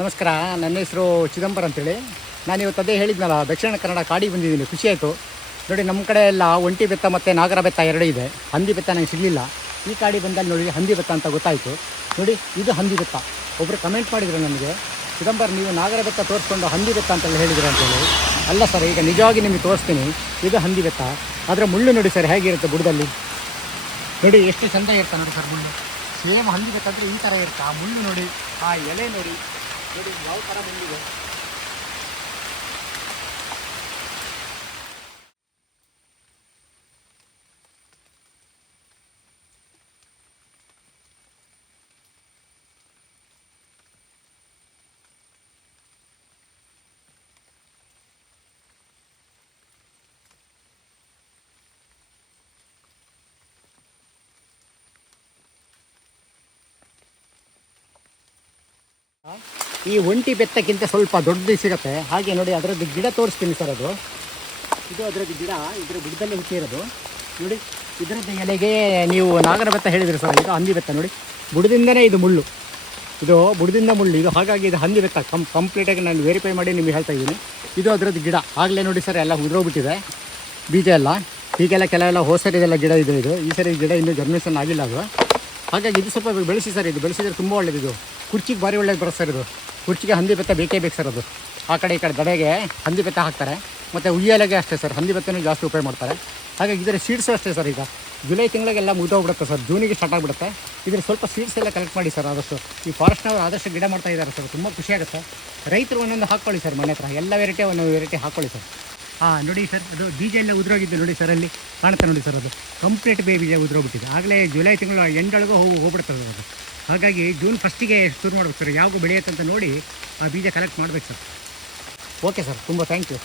ನಮಸ್ಕಾರ, ನನ್ನ ಹೆಸರು ಚಿದಂಬರ ಅಂತೇಳಿ. ನಾನಿವತ್ತು ಅದೇ ಹೇಳಿದ್ನಲ್ಲ, ದಕ್ಷಿಣ ಕನ್ನಡ ಕಾಡಿಗೆ ಬಂದಿದ್ದೀನಿ. ಖುಷಿ ಆಯಿತು ನೋಡಿ. ನಮ್ಮ ಕಡೆ ಎಲ್ಲ ಒಂಟಿ ಬೆತ್ತ ಮತ್ತು ನಾಗರ ಬೆತ್ತ ಎರಡೂ ಇದೆ. ಹಂದಿ ಬೆತ್ತ ನನಗೆ ಸಿಗಲಿಲ್ಲ. ಈ ಕಾಡಿಗೆ ಬಂದಲ್ಲಿ ನೋಡಿ ಹಂದಿ ಬೆತ್ತ ಅಂತ ಗೊತ್ತಾಯಿತು. ನೋಡಿ, ಇದು ಹಂದಿ ಬೆತ್ತ. ಒಬ್ಬರು ಕಮೆಂಟ್ ಮಾಡಿದರು ನನಗೆ, ಚಿದಂಬರ ನೀವು ನಾಗರ ಬೆತ್ತ ತೋರಿಸ್ಕೊಂಡು ಹಂದಿ ಬೆತ್ತ ಅಂತೆಲ್ಲ ಹೇಳಿದ್ರು ಅಂತೇಳಿ. ಅಲ್ಲ ಸರ್, ಈಗ ನಿಜವಾಗಿ ನಿಮಗೆ ತೋರಿಸ್ತೀನಿ. ಇದು ಹಂದಿ ಬೆತ್ತ. ಆದರೆ ಮುಳ್ಳು ನೋಡಿ ಸರ್ ಹೇಗಿರುತ್ತೆ ಬುಡದಲ್ಲಿ. ನೋಡಿ ಎಷ್ಟು ಚೆಂದ ಇರ್ತಾ ನೋಡಿ ಸರ್ ಮುಳ್ಳು. ಸೇಮ್ ಹಂದಿ ಬೆತ್ತ ಅಂದರೆ ಈ ಥರ ಇರುತ್ತೆ. ಆ ಮುಳ್ಳು ನೋಡಿ, ಆ ಎಲೆ ನೋಡಿ, ನೋಡಿ ಯಾವ ಥರ ಮುಳ್ಳಿದೆ. ಈ ಒಂಟಿ ಬೆತ್ತಕ್ಕಿಂತ ಸ್ವಲ್ಪ ದೊಡ್ಡದು ಸಿಗುತ್ತೆ. ಹಾಗೆ ನೋಡಿ ಅದರದ್ದು ಗಿಡ ತೋರಿಸ್ತೀನಿ ಸರ್. ಇದು ಅದರದ್ದು ಗಿಡ, ಇದರ ಬುಡದಲ್ಲೇ ಹುಟ್ಟಿರೋದು ನೋಡಿ. ಇದರದ್ದು ಎಲೆಗೆ ನೀವು ನಾಗರ ಬೆತ್ತ ಹೇಳಿದ್ರಿ ಸರ್, ಇದು ಹಂದಿ ಬೆತ್ತ. ನೋಡಿ, ಬುಡದಿಂದನೇ ಇದು ಮುಳ್ಳು, ಇದು ಬುಡದಿಂದ ಮುಳ್ಳು ಇದು. ಹಾಗಾಗಿ ಇದು ಹಂದಿ ಬೆತ್ತ ಕಂಪ್ಲೀಟಾಗಿ ನಾನು ವೆರಿಫೈ ಮಾಡಿ ನಿಮಗೆ ಹೇಳ್ತಾ ಇದ್ದೀನಿ. ಇದು ಅದರದ್ದು ಗಿಡ. ಆಗಲೇ ನೋಡಿ ಸರ್ ಎಲ್ಲ ಉದುರೋಗ್ಬಿಟ್ಟಿದೆ ಬೀಜ ಎಲ್ಲ. ಹೀಗೆಲ್ಲ ಕೆಲವೆಲ್ಲ ಹೋಸರಿದೆಲ್ಲ ಗಿಡ ಇದೆ. ಇದು ಈ ಸರಿ ಗಿಡ ಇನ್ನೂ ಜರ್ಮಿನೇಷನ್ ಆಗಿಲ್ಲ ಅದು. ಹಾಗಾಗಿ ಇದು ಸ್ವಲ್ಪ ಬೆಳೆಸಿ ಸರ್. ಇದು ಬೆಳೆಸಿದರೆ ತುಂಬ ಒಳ್ಳೇದು. ಇದು ಕುರ್ಚಿಗೆ ಭಾರಿ ಒಳ್ಳೇದು ಬರುತ್ತೆ ಸರ್. ಇದು ಕುರ್ಚಿಗೆ ಹಂದಿ ಬೆತ್ತ ಬೇಕೇ ಬೇಕು ಸರ್. ಅದು ಆ ಕಡೆ ಈ ಕಡೆ ದಡೆಗೆ ಹಂದಿ ಬೆತ್ತ ಹಾಕ್ತಾರೆ. ಮತ್ತು ಉಯ್ಯಲೆಗೆ ಅಷ್ಟೇ ಸರ್, ಹಂದಿ ಬೆತ್ತನೂ ಜಾಸ್ತಿ ಉಪಯೋಗ ಮಾಡ್ತಾರೆ. ಹಾಗಾಗಿ ಇದರ ಸೀಡ್ಸು ಅಷ್ಟೇ ಸರ್. ಈಗ ಜುಲೈ ತಿಂಗಳಿಗೆಲ್ಲ ಮುಗಿದೋಗ್ಬಿಡುತ್ತೆ ಸರ್, ಜೂನಿಗೆ ಸ್ಟಾರ್ಟ್ ಆಗಿಬಿಡುತ್ತೆ. ಇದ್ರ ಸ್ವಲ್ಪ ಸೀಡ್ಸ್ ಎಲ್ಲ ಕಲೆಕ್ಟ್ ಮಾಡಿ ಸರ್. ಆದಷ್ಟು ಈ ಫಾರೆಸ್ಟ್ನವರು ಆದಷ್ಟು ಗಿಡ ಮಾಡ್ತಾ ಇದ್ದಾರೆ ಸರ್. ತುಂಬ ಖುಷಿಯಾಗುತ್ತೆ. ರೈತರು ಒಂದೊಂದು ಹಾಕ್ಕೊಳ್ಳಿ ಸರ್, ಮನೆ ಹತ್ರ ಎಲ್ಲ ಒಂದೊಂದು ವೆರೈಟಿ ಹಾಕ್ಕೊಳ್ಳಿ ಸರ್. ನೋಡಿ ಸರ್, ಅದು ಬೀಜ ಎಲ್ಲ ಉದುರೋಗಿದ್ದು ನೋಡಿ ಸರ್. ಅಲ್ಲಿ ಕಾಣುತ್ತೆ ನೋಡಿ ಸರ್, ಅದು ಕಂಪ್ಲೀಟ್ ಬೀಜ ಉದುರೋಗ್ಬಿಟ್ಟಿದೆ. ಆಗಲೇ ಜುಲೈ ತಿಂಗಳು ಎಂಡೊಳಗೂ ಹೋಗ್ಬಿಡ್ತದೆ ಅದು. ಹಾಗಾಗಿ ಜೂನ್ ಫಸ್ಟಿಗೆ ಶುರು ಮಾಡ್ಬೇಕು ಸರ್. ಯಾವಾಗ ಬೆಳೆಯುತ್ತೆ ಅಂತ ನೋಡಿ ಆ ಬೀಜ ಕಲೆಕ್ಟ್ ಮಾಡ್ಬೇಕು ಸರ್. ಓಕೆ ಸರ್, ತುಂಬ ಥ್ಯಾಂಕ್ ಯು.